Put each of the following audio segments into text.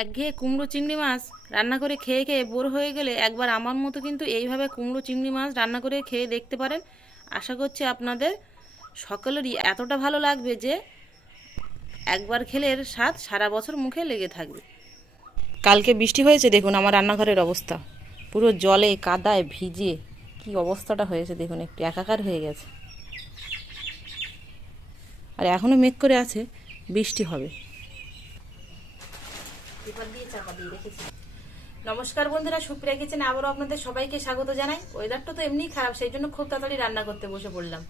একঘেয়ে কুমড়ো চিংড়ি মাছ রান্না করে খেয়ে খেয়ে বোর হয়ে গেলে একবার আমার মতো কিন্তু এইভাবে কুমড়ো চিংড়ি মাছ রান্না করে খেয়ে দেখতে পারেন। আশা করছি আপনাদের সকলেরই এতটা ভালো লাগবে যে একবার খেলে এর স্বাদ সারা বছর মুখে লেগে থাকবে। কালকে বৃষ্টি হয়েছে, দেখুন আমার রান্নাঘরের অবস্থা পুরো জলে কাদায় ভিজে কি অবস্থাটা হয়েছে দেখুন, একটু একাকার হয়ে গেছে। আর এখনও মেঘ করে আছে, বৃষ্টি হবে। নমস্কার বন্ধুরা, সুপ্রিয়া কিচেনে আবারও আপনাদের সবাইকে স্বাগত জানাই। ওয়েদারটা তো এমনি খারাপ, সেই জন্য খুব তাড়াতাড়ি রান্না করতে বসে পড়লাম।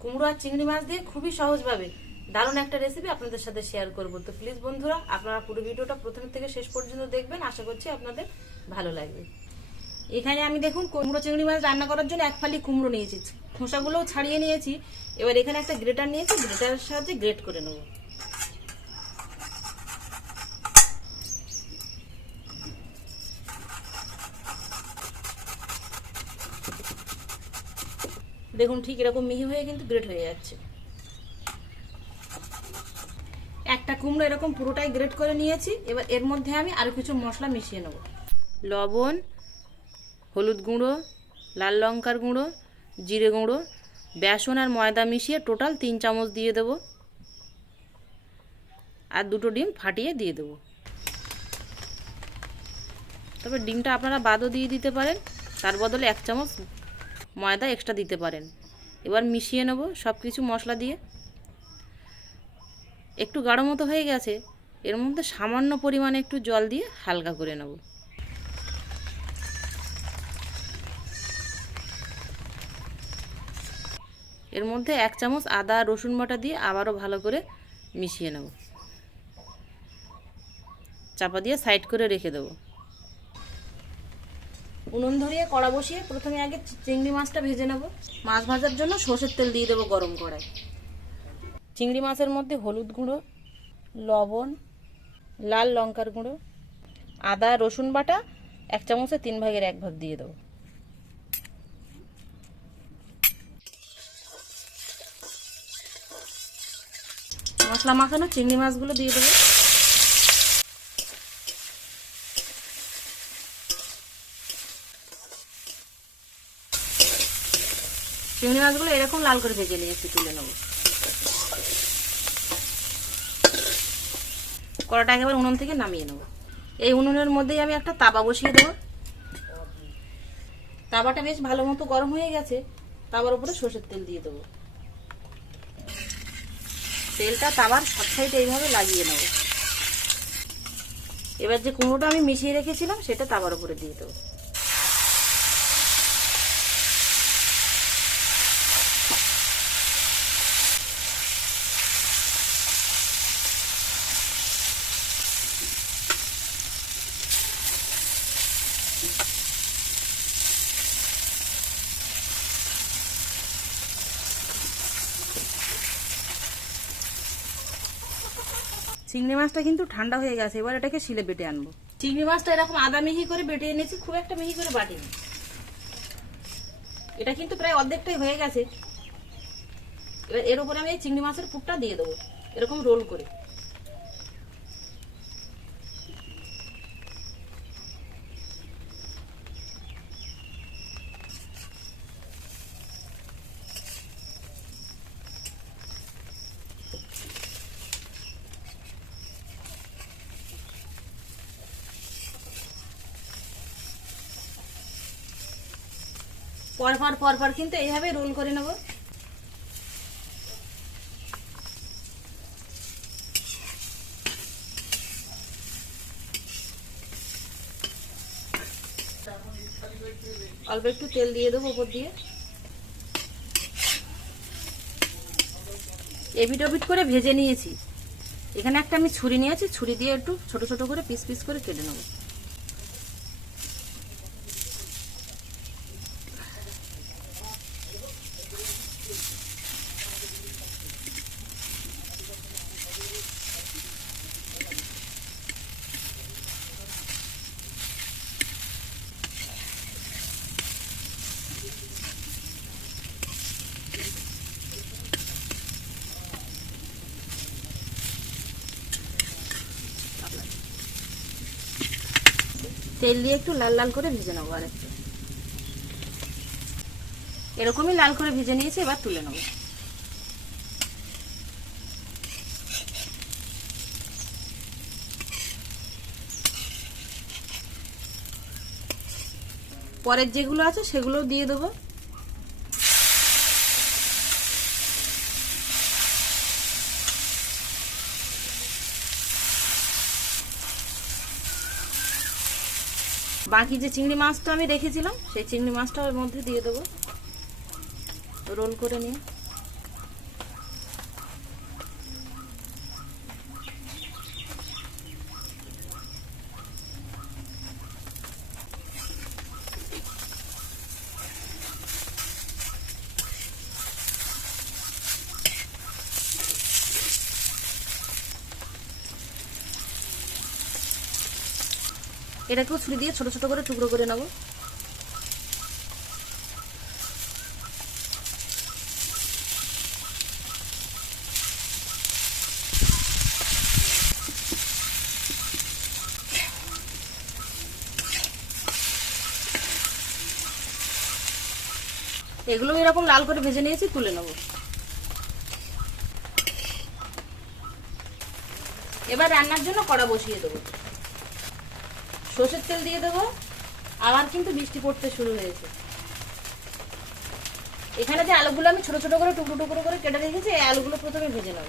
কুমড়ো আর চিংড়ি মাছ দিয়ে খুবই সহজভাবে দারুণ একটা রেসিপি আপনাদের সাথে শেয়ার করবো। তো প্লিজ বন্ধুরা, আপনারা পুরো ভিডিওটা প্রথম থেকে শেষ পর্যন্ত দেখবেন, আশা করছি আপনাদের ভালো লাগবে। এখানে আমি দেখুন কুমড়ো চিংড়ি মাছ রান্না করার জন্য এক ফালি কুমড়ো নিয়েছি, খোসাগুলোও ছাড়িয়ে নিয়েছি। এবার এখানে একটা গ্রেটার নিয়েছি, গ্রেটারের সাহায্যে গ্রেট করে নেব। দেখুন ঠিক এরকম মিহি হয়ে কিন্তু গ্রেট হয়ে যাচ্ছে। একটা কুমড়ো এরকম পুরোটাই গ্রেট করে নিয়েছি। এবার এর মধ্যে আমি আরো কিছু মশলা মিশিয়ে নেব। লবণ, হলুদ গুঁড়ো, লাল লঙ্কার গুঁড়ো, জিরে গুঁড়ো, বেসন আর ময়দা মিশিয়ে টোটাল 3 চামচ দিয়ে দেব। আর 2টো ডিম ফাটিয়ে দিয়ে দেব। তবে ডিমটা আপনারা বাদও দিয়ে দিতে পারেন, তার বদলে 1 চামচ ময়দা এক্সট্রা দিতে পারেন। এবার মিশিয়ে নেব সব কিছু মশলা দিয়ে। একটু গাঢ় মতো হয়ে গেছে, এর মধ্যে সামান্য পরিমাণে একটু জল দিয়ে হালকা করে নেব। এর মধ্যে 1 চামচ আদা রসুন বাটা দিয়ে আবারও ভালো করে মিশিয়ে নেব। চাপা দিয়ে সাইড করে রেখে দেব। উনুন ধরিয়ে কড়া বসিয়ে প্রথমে আগে চিংড়ি মাছটা ভেজে নেব। মাছ ভাজার জন্য সরষের তেল দিয়ে দেবো গরম কড়াই। চিংড়ি মাছের মধ্যে হলুদ গুঁড়ো, লবণ, লাল লঙ্কার গুঁড়ো, আদা রসুন বাটা 1 চামচে 3 ভাগের 1 ভাগ দিয়ে দেবো। মশলা মাখানো চিংড়ি মাছগুলো দিয়ে দেবো। চিংড়ি মাছগুলো এরকম লাল করে ভেজে নিয়েছি, তুলে নেব। কড়াটা একেবারে উনুন থেকে নামিয়ে নেব। এই উনুনের মধ্যেই আমি একটা তাওয়া বসিয়ে দেবো। তাওয়াটা বেশ ভালো মতো গরম হয়ে গেছে, তাওয়ার উপরে সরষের তেল দিয়ে দেবো। তেলটা তাওয়ার সব সাইডে এইভাবে লাগিয়ে নেব। এবার যে কুমড়োটা আমি মিশিয়ে রেখেছিলাম সেটা তাওয়ার উপরে দিয়ে দেবো। চিংড়ি মাছটা কিন্তু ঠান্ডা হয়ে গেছে, এবার এটাকে শিলে বেটে আনবো। চিংড়ি মাছটা এরকম আদা মিহি করে বেটে এনেছি, খুব একটা মিহি করে বাটিনি। এটা কিন্তু প্রায় অর্ধেকটাই হয়ে গেছে। এবার এর উপরে আমি এই চিংড়ি মাছের পুরটা দিয়ে দেবো, এরকম রোল করে। পরপর কিন্তু এইভাবে রোল করে নেব। অল্প একটু তেল দিয়ে দেবো উপর দিয়ে। এপিট ওপিট করে ভেজে নিয়েছি। এখানে একটা আমি ছুরি নিয়েছি, ছুরি দিয়ে একটু ছোট ছোট করে পিস পিস করে কেটে নেব। তেল দিয়ে একটু লাল লাল করে ভেজে নেবো। আর একটু এরকমই লাল করে ভেজে নিয়েছি, এবার তুলে নেবো। পরের যেগুলো আছে সেগুলো দিয়ে দেবো। বাকি যে চিংড়ি মাছটা আমি রেখেছিলাম সেই চিংড়ি মাছটা ওর মধ্যে দিয়ে দেবো, রোল করে নিয়ে। এটাকেও ছুরি দিয়ে ছোট ছোট করে টুকরো করে নেব। এগুলো এরকম লাল করে ভেজে নিয়েছি, তুলে নেব। এবার রান্নার জন্য কড়া বসিয়ে দেবো। সরষের তেল দিয়ে দেবো। আবার কিন্তু বৃষ্টি পড়তে শুরু হয়েছে। এখানে যে আলুগুলো আমি ছোট ছোট করে টুকরো টুকরো করে কেটে রেখেছি, এই আলুগুলো প্রথমে ভেজে নেব।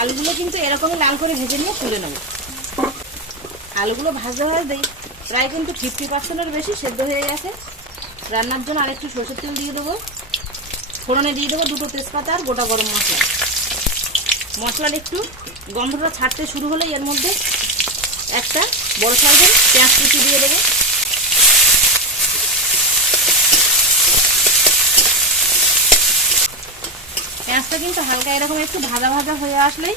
আলুগুলো কিন্তু এরকমই লাল করে ভেজে নিয়ে তুলে নেব। আলুগুলো ভাজা ভাজতেই প্রায় কিন্তু 50%-এর বেশি সেদ্ধ হয়ে গেছে। রান্নার জন্য আরেকটু সরষের তেল দিয়ে দেবো। ফোড়নে দিয়ে দেবো 2টো তেজপাতা আর গোটা গরম মশলা। মশলার একটু গন্ধটা ছাড়তে শুরু হলে এর মধ্যে একটা বড় সাইজের পেঁয়াজ কুচি দিয়ে দেবো। পেঁয়াজটা কিন্তু হালকা এরকম একটু ভাজা ভাজা হয়ে আসলেই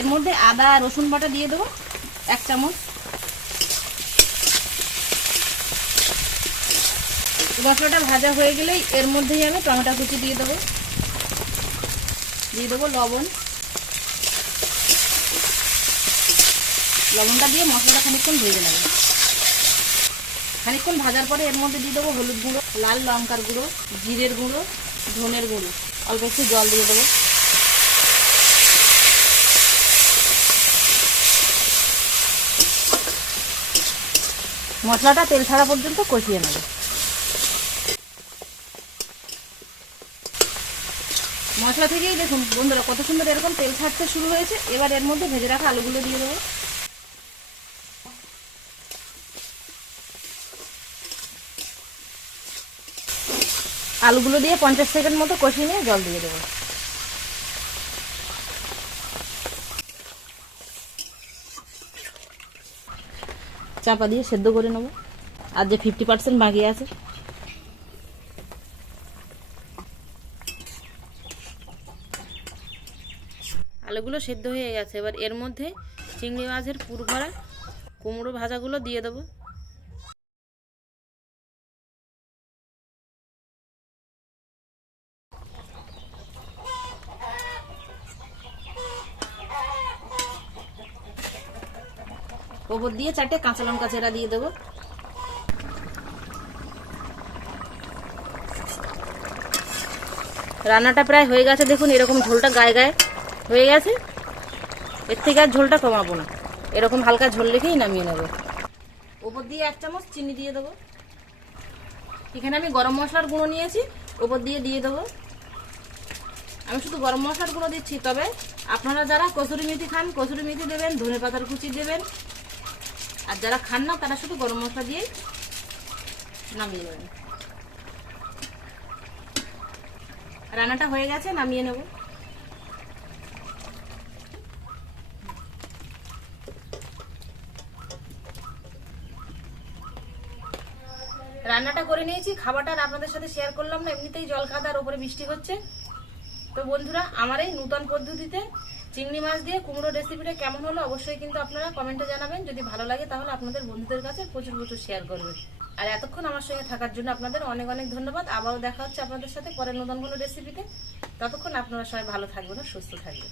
এর মধ্যে আদা রসুন বাটা দিয়ে দেবো 1 চামচ। মশলাটা ভাজা হয়ে গেলেই এর মধ্যেই আমি টমেটো কুচি দিয়ে দেবো। দিয়ে দেবো লবণ। লবণটা দিয়ে মশলাটা খানিকক্ষণ ভেজে নেব। খানিকক্ষণ ভাজার পরে এর মধ্যে দিয়ে দেবো হলুদ গুঁড়ো, লাল লঙ্কার গুঁড়ো, জিরের গুঁড়ো, ধনের গুঁড়ো। অল্প একটু জল দিয়ে দেবো। মশলাটা তেল ছাড়া পর্যন্ত কষিয়ে নেব। মশলা থেকেই দেখুন বন্ধুরা কত সুন্দর এরকম তেল ছাড়তে শুরু হয়েছে। এবার এর মধ্যে ভেজে রাখা আলুগুলো দিয়ে দেবো। আলুগুলো দিয়ে 50 সেকেন্ড মতো কষিয়ে নিয়ে জল দিয়ে দেবো। চাপা দিয়ে সেদ্ধ করে নেব। আর যে 50% বাকি আছে। আলুগুলো সেদ্ধ হয়ে গেছে। এবার এর মধ্যে চিংড়ি মাছের পুর ভরা কুমড়ো ভাজাগুলো দিয়ে দেবো। ওপর দিয়ে 4টে কাঁচা লঙ্কা চেরা দিয়ে দেবো। রান্নাটা প্রায় হয়ে গেছে। দেখুন এরকম ঝোলটা গায়ে গায়ে হয়ে গেছে। এর থেকে আর ঝোলটা কমাবো না, এরকম হালকা ঝোল রেখেই নামিয়ে নেব। ওপর দিয়ে 1 চামচ চিনি দিয়ে দেবো। এখানে আমি গরম মশলার গুঁড়ো নিয়েছি, ওপর দিয়ে দিয়ে দেবো। আমি শুধু গরম মশলার গুঁড়ো দিচ্ছি, তবে আপনারা যারা কসুরি মেথি খান কসুরি মেথি দেবেন, ধনে পাতার কুচি দেবেন। আর যারা খান না তারা শুধু গরম মশলা দিয়ে নামিয়ে নেবেন। রান্নাটা হয়ে গেছে, নামিয়ে নেব। রান্নাটা করে নিয়েছি, খাবারটা আপনাদের সাথে শেয়ার করলাম না, এমনিতেই জল খাদার উপরে বৃষ্টি হচ্ছে। তো বন্ধুরা আমার এই নতুন পদ্ধতিতে চিংড়ি মাছ দিয়ে কুমড়ো রেসিপিটা কেমন হলো অবশ্যই কিন্তু আপনারা কমেন্টে জানাবেন। যদি ভালো লাগে তাহলে আপনাদের বন্ধুদের কাছে প্রচুর প্রচুর শেয়ার করবেন। আর এতক্ষণ আমার সঙ্গে থাকার জন্য আপনাদের অনেক অনেক ধন্যবাদ। আবারও দেখা হচ্ছে আপনাদের সাথে পরের নতুন কোনো রেসিপিতে। ততক্ষণ আপনারা সবাই ভালো থাকবেন ও সুস্থ থাকবেন।